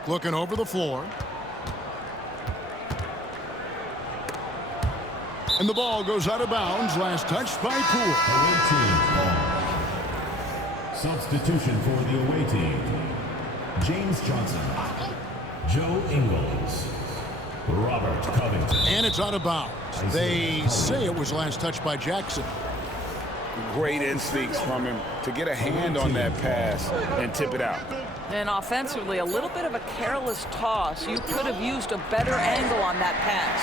Burke looking over the floor. And the ball goes out of bounds. Last touched by Poole. Away team ball. Substitution for the away team. James Johnson. Joe Ingles. Robert Covington. And it's out of bounds. They say it was last touched by Jackson. Great instincts from him to get a hand on that pass and tip it out. And offensively, a little bit of a careless toss. You could have used a better angle on that pass.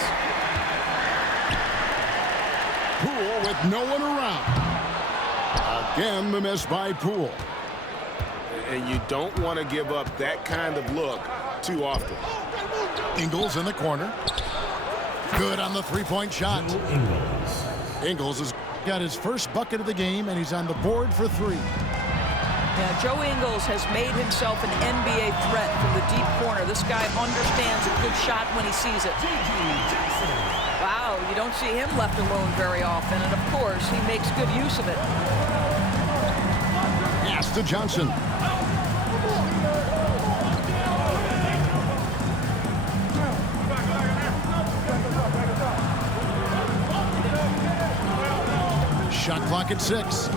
Poole with no one around. Again, the miss by Poole. And you don't want to give up that kind of look too often. Ingles in the corner. Good on the three-point shot. Ingles has got his first bucket of the game, and he's on the board for 3. Yeah, Joe Ingles has made himself an NBA threat from the deep corner. This guy understands a good shot when he sees it. Wow, you don't see him left alone very often, and of course, he makes good use of it. Pass to Johnson. Shot clock at 6.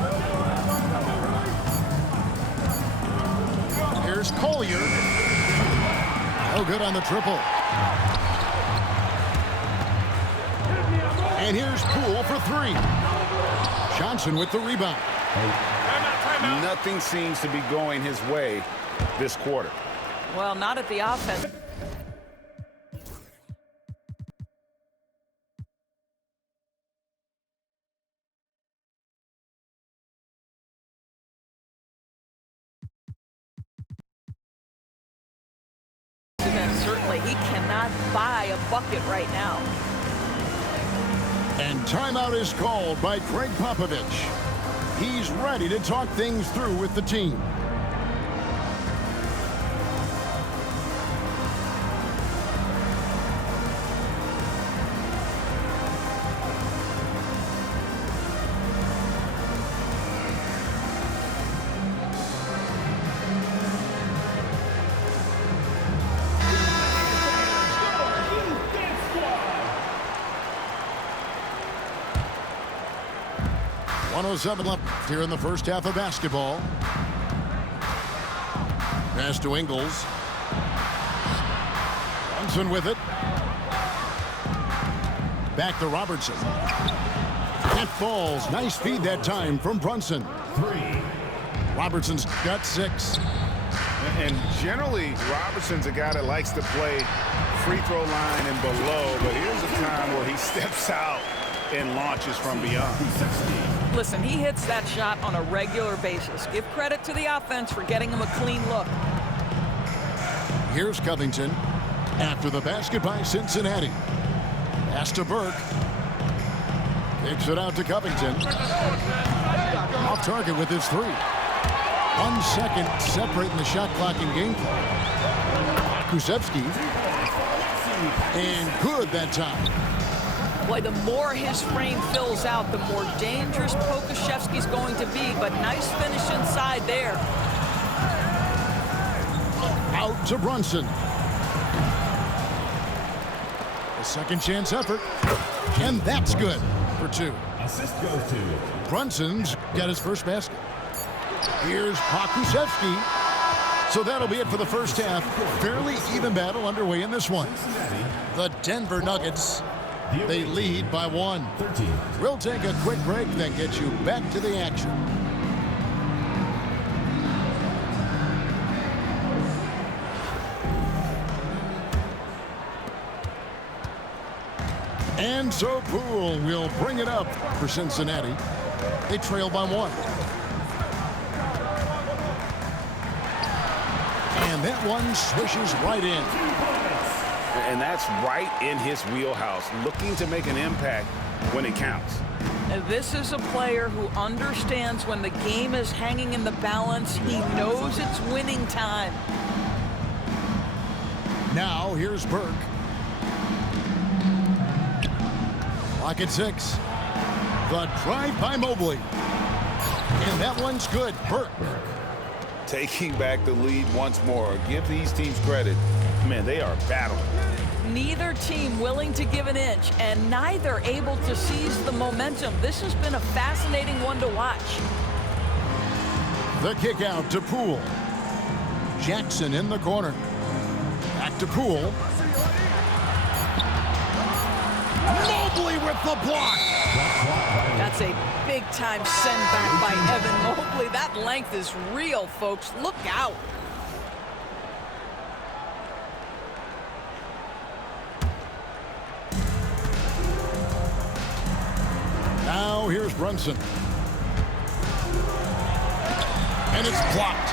Here's Collier. No good on the triple. And here's Poole for 3. Johnson with the rebound. Nothing seems to be going his way this quarter. Well, not at the offense. Certainly, he cannot buy a bucket right now. And timeout is called by Greg Popovich. He's ready to talk things through with the team. .107 left here in the first half of basketball. Pass to Ingles. Brunson with it. Back to Robertson. That falls. Nice feed that time from Brunson. 3. Robertson's got 6. And generally, Robertson's a guy that likes to play free throw line and below, but here's a time where he steps out and launches from beyond. Listen, he hits that shot on a regular basis. Give credit to the offense for getting him a clean look. Here's Covington after the basket by Cincinnati. Pass to Burke. Kicks it out to Covington. Off target with his 3. 1 second separating the shot clock and game clock. Kusevsky. And good that time. Boy, the more his frame fills out, the more dangerous Pokusevski's going to be. But nice finish inside there. Out to Brunson. A second chance effort. And that's good for 2. Assist goes to Brunson's got his first basket. Here's Pokusevski. So that'll be it for the first half. Fairly even battle underway in this one. The Denver Nuggets, they lead by 1. 13. We'll take a quick break, then get you back to the action. And so Poole will bring it up for Cincinnati. They trail by 1. And that one swishes right in. And that's right in his wheelhouse, looking to make an impact when it counts. This is a player who understands when the game is hanging in the balance. He knows it's winning time. Now here's Burke. Clock at 6. The drive by Mobley. And that one's good. Burke taking back the lead once more. Give these teams credit. Man, they are battling. Neither team willing to give an inch, and neither able to seize the momentum. This has been a fascinating one to watch. The kick out to Poole. Jackson in the corner. Back to Poole. Mobley with the block. That's a big-time send back by Evan Mobley. That length is real, folks. Look out. Now here's Brunson. And it's blocked.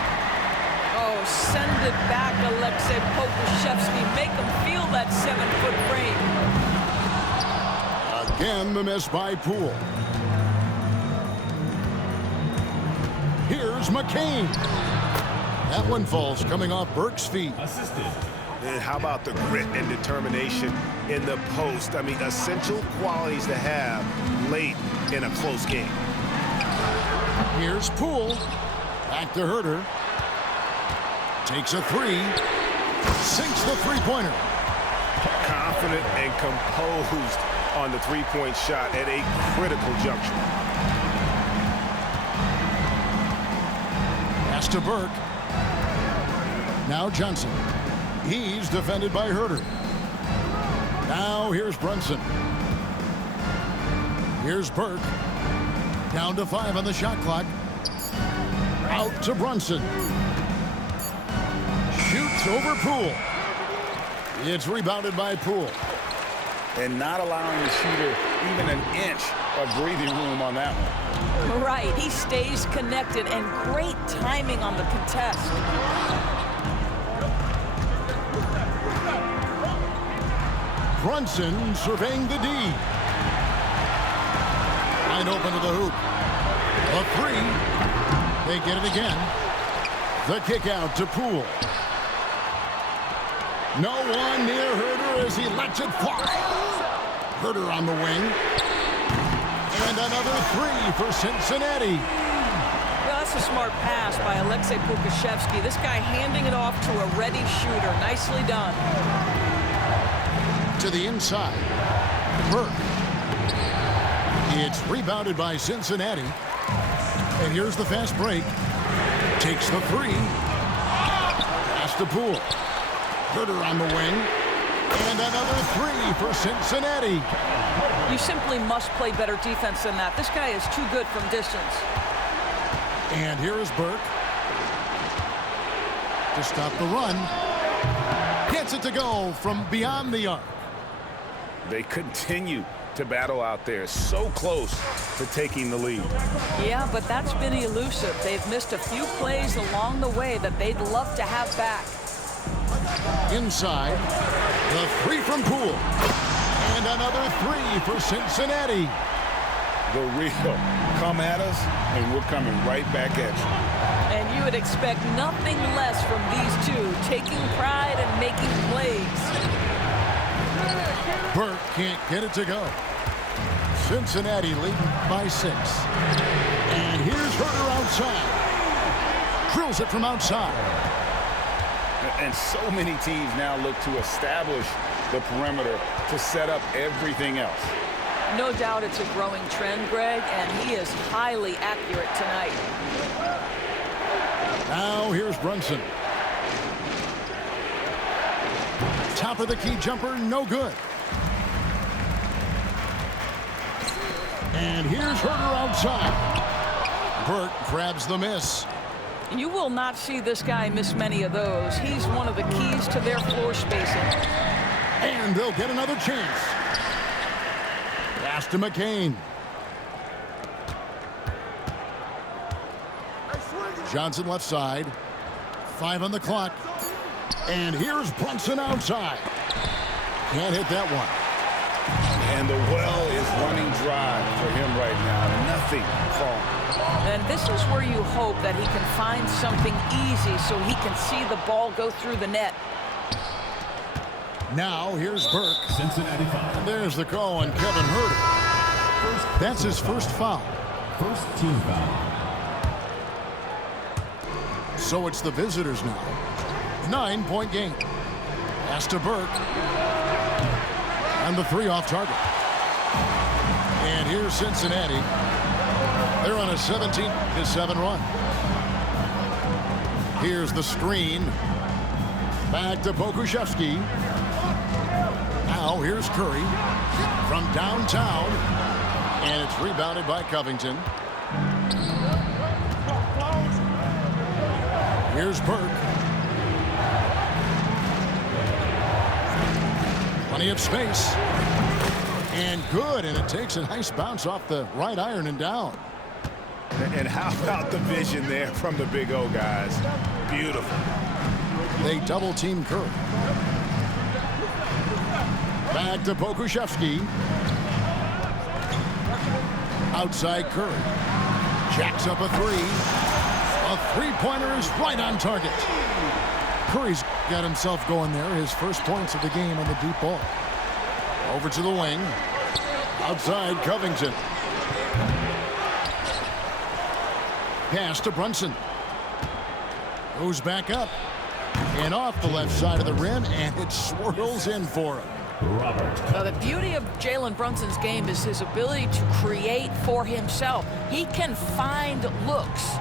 Oh, send it back, Alexei Pokusevski. Make him feel that 7-foot frame. Again, the miss by Poole. Here's McCain. That one falls coming off Burke's feet. Assisted. And how about the grit and determination in the post? I mean, essential qualities to have late in a close game. Here's Poole. Back to Herter. Takes a three. Sinks the three-pointer. Confident and composed on the three-point shot at a critical juncture. Pass to Burke. Now Johnson. He's defended by Herter. Now here's Brunson. Here's Burke. Down to 5 on the shot clock. Out to Brunson. Shoots over Poole. It's rebounded by Poole. And not allowing the shooter even an inch of breathing room on that one. Right, he stays connected, and great timing on the contest. Brunson surveying the D. Wide open to the hoop. A three. They get it again. The kick out to Poole. No one near Herter as he lets it fly. Herter on the wing. And another three for Cincinnati. Well, that's a smart pass by Alexei Pokusevski. This guy handing it off to a ready shooter. Nicely done. To the inside. Burke. It's rebounded by Cincinnati. And here's the fast break. Takes the three. Pass to Poole. Herter on the wing. And another three for Cincinnati. You simply must play better defense than that. This guy is too good from distance. And here is Burke. To stop the run. Gets it to go from beyond the arc. They continue to battle out there, so close to taking the lead. Yeah, but that's been elusive. They've missed a few plays along the way that they'd love to have back. Inside, the three from Poole. And another three for Cincinnati. The real come at us, and we're coming right back at you. And you would expect nothing less from these two, taking pride and making plays. Burke can't get it to go. Cincinnati leading by 6. And here's Herter outside. Drills it from outside. And so many teams now look to establish the perimeter to set up everything else. No doubt it's a growing trend, Greg, and he is highly accurate tonight. Now here's Brunson. Top of the key jumper, no good. And here's Herter outside. Burke grabs the miss. You will not see this guy miss many of those. He's one of the keys to their floor spacing. And they'll get another chance. Pass to McCain. Johnson left side. 5 on the clock. And here's Brunson outside. Can't hit that one. And the well is running dry for him right now. Nothing falling. And this is where you hope that he can find something easy so he can see the ball go through the net. Now here's Burke. Cincinnati foul. And there's the call on Kevin Herter. That's his first foul. First team foul. So it's the visitors now. 9-point game. Pass to Burke. And the 3 off target. And here's Cincinnati. They're on a 17-7 run. Here's the screen. Back to Pokusevski. Now here's Curry from downtown. And it's rebounded by Covington. Here's Burke. Plenty of space. And good, and it takes a nice bounce off the right iron and down. And how about the vision there from the Big O guys? Beautiful. They double-team Curry. Back to Pokusevski. Outside Curry. Jacks up a 3. A three-pointer is right on target. Curry's got himself going there. His first points of the game on the deep ball. Over to the wing. Outside Covington. Pass to Brunson. Goes back up. And off the left side of the rim, and it swirls in for him. The beauty of Jalen Brunson's game is his ability to create for himself. He can find looks.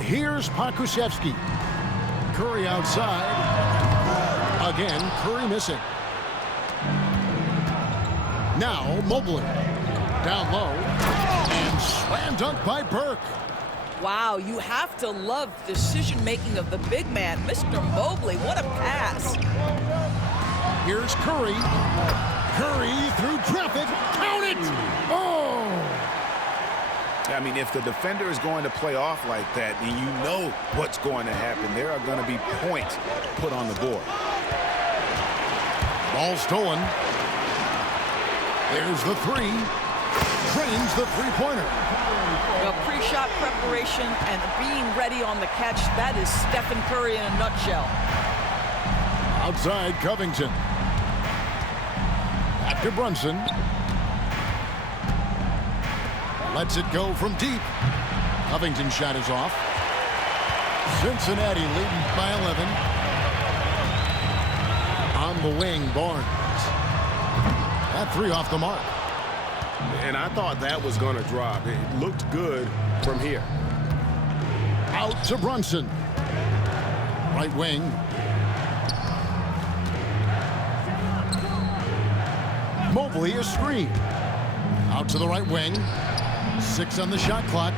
Here's Pokusevski. Curry outside. Again, Curry missing. Now, Mobley. Down low. And slam dunk by Burke. Wow, you have to love the decision-making of the big man. Mr. Mobley, what a pass. Here's Curry. Curry through traffic. Count it! Oh! I mean, if the defender is going to play off like that, then you know what's going to happen. There are going to be points put on the board. Ball stolen. There's the 3. Drains the three-pointer. Well, pre-shot preparation and being ready on the catch, that is Stephen Curry in a nutshell. Outside Covington. Back to Brunson. Lets it go from deep. Covington's shot is off. Cincinnati leading by 11. On the wing, Barnes. That 3 off the mark. And I thought that was going to drop. It looked good from here. Out to Brunson. Right wing. Mobley a screen. Out to the right wing. 6 on the shot clock.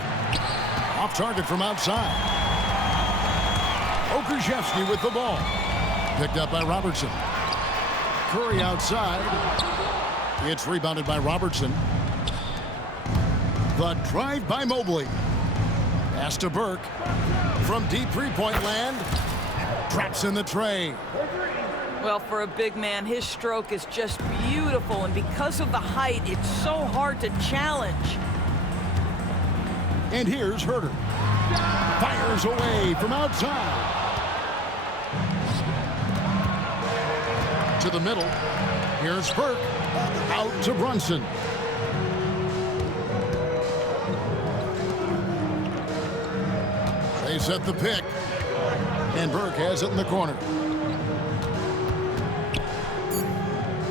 Off target from outside. Pokusevski with the ball. Picked up by Robertson. Curry outside. It's rebounded by Robertson. The drive by Mobley. Pass to Burke. From deep three-point land. Drops in the tray. Well, for a big man, his stroke is just beautiful, and because of the height, it's so hard to challenge. And here's Herter. Fires away from outside. To the middle. Here's Burke. Out to Brunson. They set the pick. And Burke has it in the corner.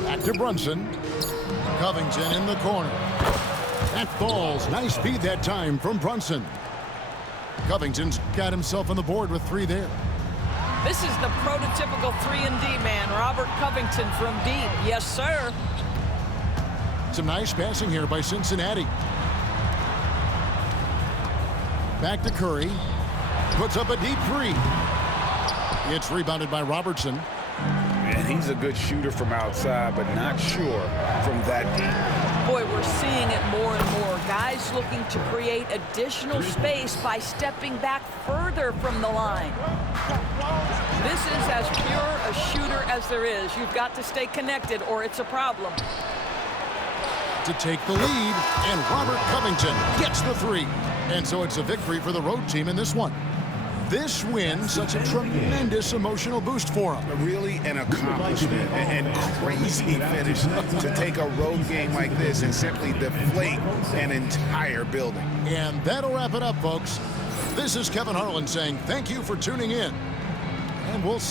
Back to Brunson. Covington in the corner. That falls. Nice speed that time from Brunson. Covington's got himself on the board with 3 there. This is the prototypical 3-and-D man, Robert Covington from deep. Yes, sir. Some nice passing here by Cincinnati. Back to Curry. Puts up a deep 3. It's rebounded by Robertson. And he's a good shooter from outside, but not sure from that deep. Boy, we're seeing it more and more. Guys looking to create additional space by stepping back further from the line. This is as pure a shooter as there is. You've got to stay connected or it's a problem. To take the lead, and Robert Covington gets the 3. And so it's a victory for the road team in this one. This win, such a tremendous emotional boost for them. Really an accomplishment and crazy finish to take a road game like this and simply deflate an entire building. And that'll wrap it up, folks. This is Kevin Harlan saying thank you for tuning in. And we'll see